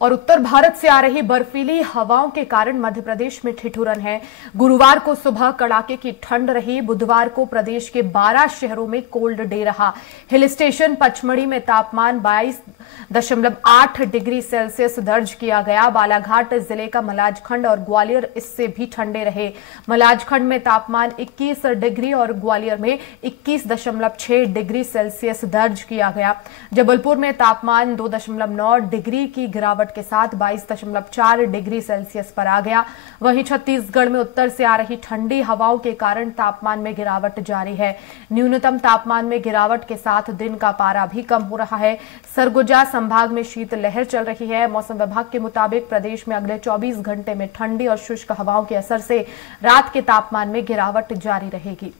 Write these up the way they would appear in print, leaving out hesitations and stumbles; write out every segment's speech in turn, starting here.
और उत्तर भारत से आ रही बर्फीली हवाओं के कारण मध्य प्रदेश में ठिठुरन है। गुरुवार को सुबह कड़ाके की ठंड रही। बुधवार को प्रदेश के 12 शहरों में कोल्ड डे रहा। हिल स्टेशन पचमढ़ी में तापमान 22.8 डिग्री सेल्सियस दर्ज किया गया। बालाघाट जिले का मलाजखंड और ग्वालियर इससे भी ठंडे रहे। मलाजखंड में तापमान 21 डिग्री और ग्वालियर में 21.6 डिग्री सेल्सियस दर्ज किया गया। जबलपुर में तापमान 2.9 डिग्री की गिरावट के साथ 22.4 डिग्री सेल्सियस पर आ गया। वहीं छत्तीसगढ़ में उत्तर से आ रही ठंडी हवाओं के कारण तापमान में गिरावट जारी है। न्यूनतम तापमान में गिरावट के साथ दिन का पारा भी कम हो रहा है। सरगुजा संभाग में शीतलहर चल रही है। मौसम विभाग के मुताबिक प्रदेश में अगले 24 घंटे में ठंडी और शुष्क हवाओं के असर से रात के तापमान में गिरावट जारी रहेगी।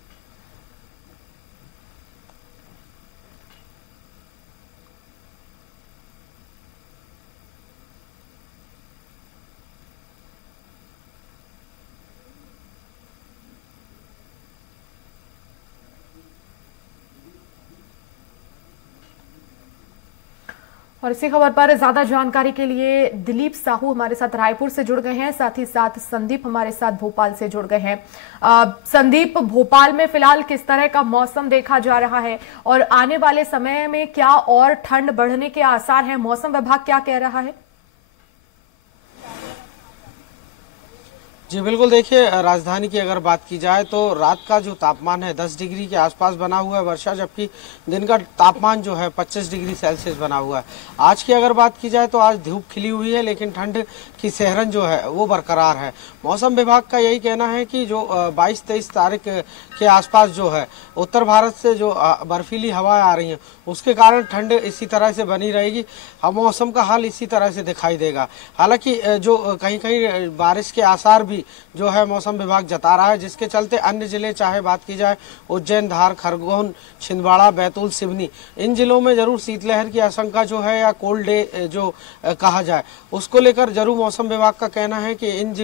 और इसी खबर पर ज्यादा जानकारी के लिए दिलीप साहू हमारे साथ रायपुर से जुड़ गए हैं, साथ ही साथ संदीप हमारे साथ भोपाल से जुड़ गए हैं। संदीप, भोपाल में फिलहाल किस तरह का मौसम देखा जा रहा है और आने वाले समय में क्या और ठंड बढ़ने के आसार हैं? मौसम विभाग क्या कह रहा है? जी बिल्कुल, देखिए राजधानी की अगर बात की जाए तो रात का जो तापमान है 10 डिग्री के आसपास बना हुआ है वर्षा, जबकि दिन का तापमान जो है 25 डिग्री सेल्सियस बना हुआ है। आज की अगर बात की जाए तो आज धूप खिली हुई है, लेकिन ठंड की सहरन जो है वो बरकरार है। मौसम विभाग का यही कहना है कि जो 22-23 तारीख के आसपास जो है उत्तर भारत से जो बर्फीली हवाएं आ रही हैं उसके कारण ठंड इसी तरह से बनी रहेगी। मौसम का हाल इसी तरह से दिखाई देगा। हालांकि जो कहीं कहीं बारिश के आसार भी जो है मौसम विभाग जता रहा है, जिसके चलते अन्य जिले चाहे बात की जाए उज्जैन, धार, खरगोन, छिंदवाड़ा, बैतूल, सिवनी, इन जिलों में जरूर शीतलहर की आशंका जो है या कोल्ड डे जो कहा जाए उसको लेकर जरूर मौसम विभाग का कहना है कि इन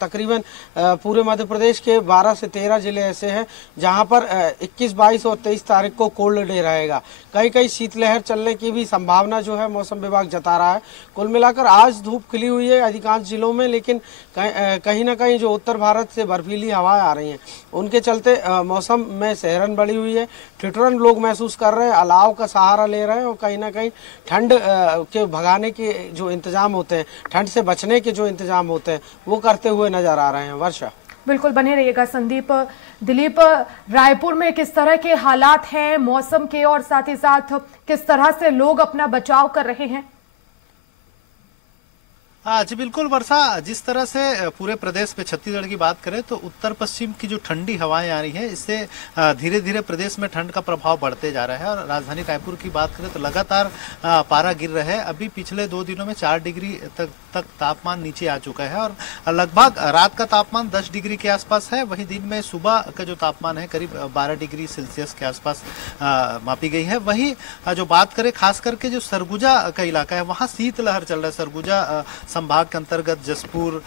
तकरीबन पूरे मध्य प्रदेश के 12 से 13 जिले ऐसे हैं जहां पर 21, 22 और 23 तारीख को कोल्ड डे रहेगा। कहीं कहीं शीतलहर चलने की भी संभावना जो है मौसम विभाग जता रहा है। कुल मिलाकर आज धूप खिली हुई है अधिकांश जिलों में, लेकिन कहीं ना कहीं जो उत्तर भारत से बर्फीली हवाएं आ रही हैं उनके चलते मौसम में सहरन बढ़ी हुई है। ठिठुरन लोग महसूस कर रहे हैं, अलाव का सहारा ले रहे हैं और कहीं ना कहीं ठंड के भगाने के जो इंतजाम होते हैं, ठंड से बचने के जो इंतजाम होते हैं वो करते हुए नजर आ रहे हैं। वर्षा, बिल्कुल बने रहिएगा। संदीप, दिलीप, रायपुर में किस तरह के हालात हैं मौसम के और साथ ही साथ किस तरह से लोग अपना बचाव कर रहे हैं? जी बिल्कुल वर्षा, जिस तरह से पूरे प्रदेश में छत्तीसगढ़ की बात करें तो उत्तर पश्चिम की जो ठंडी हवाएं आ रही हैं इससे धीरे धीरे प्रदेश में ठंड का प्रभाव बढ़ते जा रहा है। और राजधानी रायपुर की बात करें तो लगातार पारा गिर रहा है। अभी पिछले 2 दिनों में 4 डिग्री तक तापमान नीचे आ चुका है और लगभग रात का तापमान 10 डिग्री के आसपास है। वहीं दिन में सुबह का जो तापमान है करीब 12 डिग्री सेल्सियस के आसपास मापी गई है। वहीं जो बात करें खास करके जो सरगुजा का इलाका है वहाँ शीतलहर चल रहा है। सरगुजा संभाग के अंतर्गत जसपुर,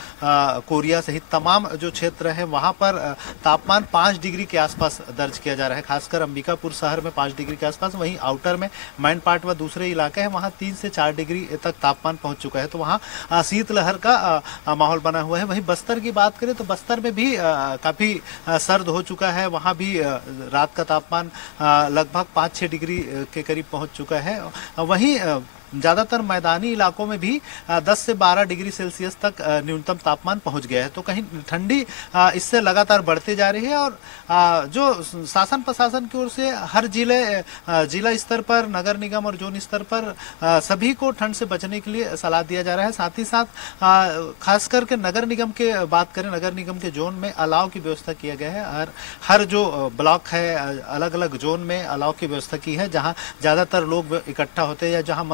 कोरिया सहित तमाम जो क्षेत्र है वहां पर तापमान 5 डिग्री के आसपास दर्ज किया जा रहा है। खासकर अंबिकापुर शहर में 5 डिग्री के आसपास, वहीं आउटर में मैन पार्ट व दूसरे इलाके हैं वहां 3 से 4 डिग्री तक तापमान पहुंच चुका है। तो वहां शीतलहर का माहौल बना हुआ है। वहीं बस्तर की बात करें तो बस्तर में भी काफी सर्द हो चुका है। वहां भी रात का तापमान लगभग 5-6 डिग्री के करीब पहुंच चुका है। वहीं ज्यादातर मैदानी इलाकों में भी 10 से 12 डिग्री सेल्सियस तक न्यूनतम तापमान पहुंच गया है। तो कहीं ठंडी इससे लगातार बढ़ती जा रही है। और जो शासन प्रशासन की ओर से हर जिला स्तर पर, नगर निगम और जोन स्तर पर सभी को ठंड से बचने के लिए सलाह दिया जा रहा है। साथ ही साथ खास करके नगर निगम के बात करें, नगर निगम के जोन में अलाव की व्यवस्था किया गया है। हर जो ब्लॉक है अलग अलग जोन में अलाव की व्यवस्था की है, जहाँ ज्यादातर लोग इकट्ठा होते हैं या जहाँ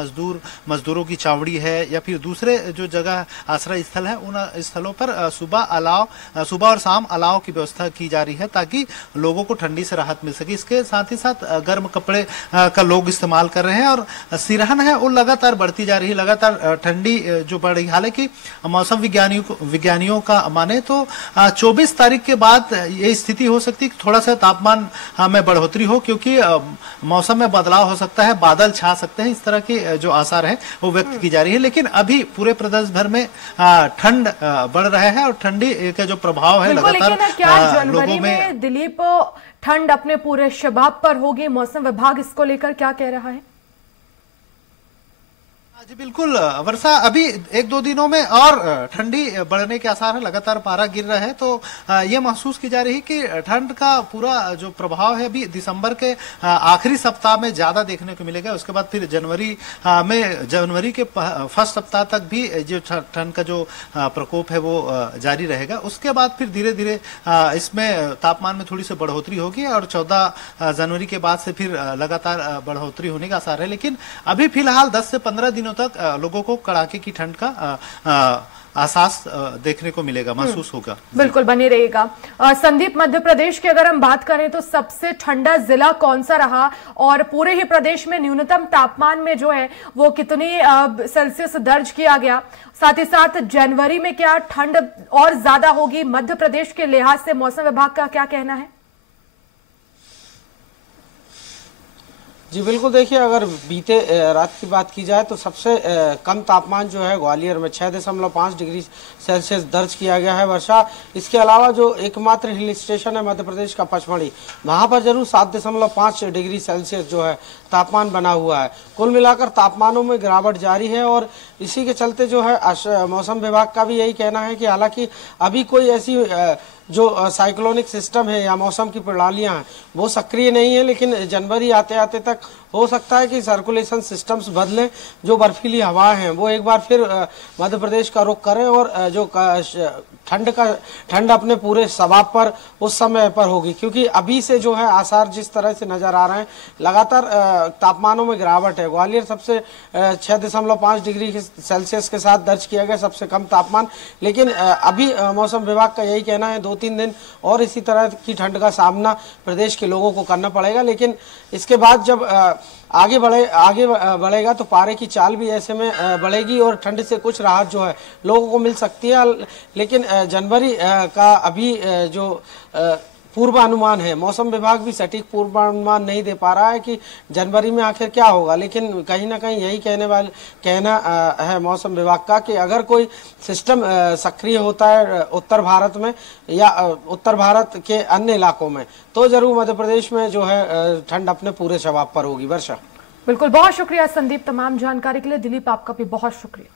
मजदूरों की चावड़ी है या फिर दूसरे जो जगह आश्रय स्थल है उन स्थलों पर सुबह और शाम अलाव की व्यवस्था की जा रही है ताकि लोगों को ठंडी से राहत मिल सके। इसके साथ ही साथ गर्म कपड़े का लोग इस्तेमाल कर रहे हैं और सिरहन है वो लगातार बढ़ती जा रही है, लगातार ठंडी जो बढ़ रही है। हालांकि मौसम विज्ञानियों का माने तो 24 तारीख के बाद ये स्थिति हो सकती है थोड़ा सा तापमान में बढ़ोतरी हो, क्योंकि मौसम में बदलाव हो सकता है, बादल छा सकते हैं। इस तरह की जो आसार है वो व्यक्त की जा रही है। लेकिन अभी पूरे प्रदेश भर में ठंड बढ़ रहा है और ठंडी का जो प्रभाव है लगातार जनवरी में दिलीप ठंड अपने पूरे शबाब पर होगी, मौसम विभाग इसको लेकर क्या कह रहा है? जी बिल्कुल वर्षा, अभी एक दो दिनों में और ठंडी बढ़ने के आसार है। लगातार पारा गिर रहा है तो ये महसूस की जा रही है कि ठंड का पूरा जो प्रभाव है अभी दिसंबर के आखिरी सप्ताह में ज्यादा देखने को मिलेगा। उसके बाद फिर जनवरी के फर्स्ट सप्ताह तक भी जो ठंड का जो प्रकोप है वो जारी रहेगा। उसके बाद फिर धीरे धीरे इसमें तापमान में थोड़ी सी बढ़ोतरी होगी और 14 जनवरी के बाद से फिर लगातार बढ़ोतरी होने का आसार है। लेकिन अभी फिलहाल 10 से 15 दिनों तक लोगों को कड़ाके की ठंड का एहसास देखने को मिलेगा, महसूस होगा। बिल्कुल बने रहेगा। संदीप, मध्य प्रदेश की अगर हम बात करें तो सबसे ठंडा जिला कौन सा रहा और पूरे ही प्रदेश में न्यूनतम तापमान में जो है वो कितनी सेल्सियस दर्ज किया गया? साथ ही साथ जनवरी में क्या ठंड और ज्यादा होगी? मध्य प्रदेश के लिहाज से मौसम विभाग का क्या कहना है? जी बिल्कुल, देखिए अगर बीते रात की बात की जाए तो सबसे कम तापमान जो है ग्वालियर में 6.5 डिग्री सेल्सियस दर्ज किया गया है वर्षा। इसके अलावा जो एकमात्र हिल स्टेशन है मध्य प्रदेश का पचमढ़ी, वहां पर जरूर 7.5 डिग्री सेल्सियस जो है तापमान बना हुआ है। कुल मिलाकर तापमानों में गिरावट जारी है और इसी के चलते जो है मौसम विभाग का भी यही कहना है कि हालांकि अभी कोई ऐसी जो साइक्लोनिक सिस्टम है या मौसम की प्रणालियां हैं वो सक्रिय नहीं है, लेकिन जनवरी आते आते तक हो सकता है कि सर्कुलेशन सिस्टम्स बदलें, जो बर्फीली हवाएं हैं वो एक बार फिर मध्य प्रदेश का रुख करें और जो ठंड अपने पूरे शबाब पर उस समय पर होगी। क्योंकि अभी से जो है आसार जिस तरह से नजर आ रहे हैं, लगातार तापमानों में गिरावट है। ग्वालियर सबसे 6.5 डिग्री सेल्सियस के साथ दर्ज किया गया सबसे कम तापमान। लेकिन अभी मौसम विभाग का यही कहना है 2-3 दिन और इसी तरह की ठंड का सामना प्रदेश के लोगों को करना पड़ेगा। लेकिन इसके बाद जब आगे बढ़ेगा तो पारे की चाल भी ऐसे में बढ़ेगी और ठंड से कुछ राहत जो है लोगों को मिल सकती है। लेकिन जनवरी का अभी जो पूर्वानुमान है, मौसम विभाग भी सटीक पूर्वानुमान नहीं दे पा रहा है कि जनवरी में आखिर क्या होगा। लेकिन कहीं ना कहीं यही कहना है मौसम विभाग का कि अगर कोई सिस्टम सक्रिय होता है उत्तर भारत में या उत्तर भारत के अन्य इलाकों में, तो जरूर मध्य प्रदेश में जो है ठंड अपने पूरे शबाब पर होगी। वर्षा, बिल्कुल, बहुत शुक्रिया संदीप तमाम जानकारी के लिए। दिलीप, आपका भी बहुत शुक्रिया।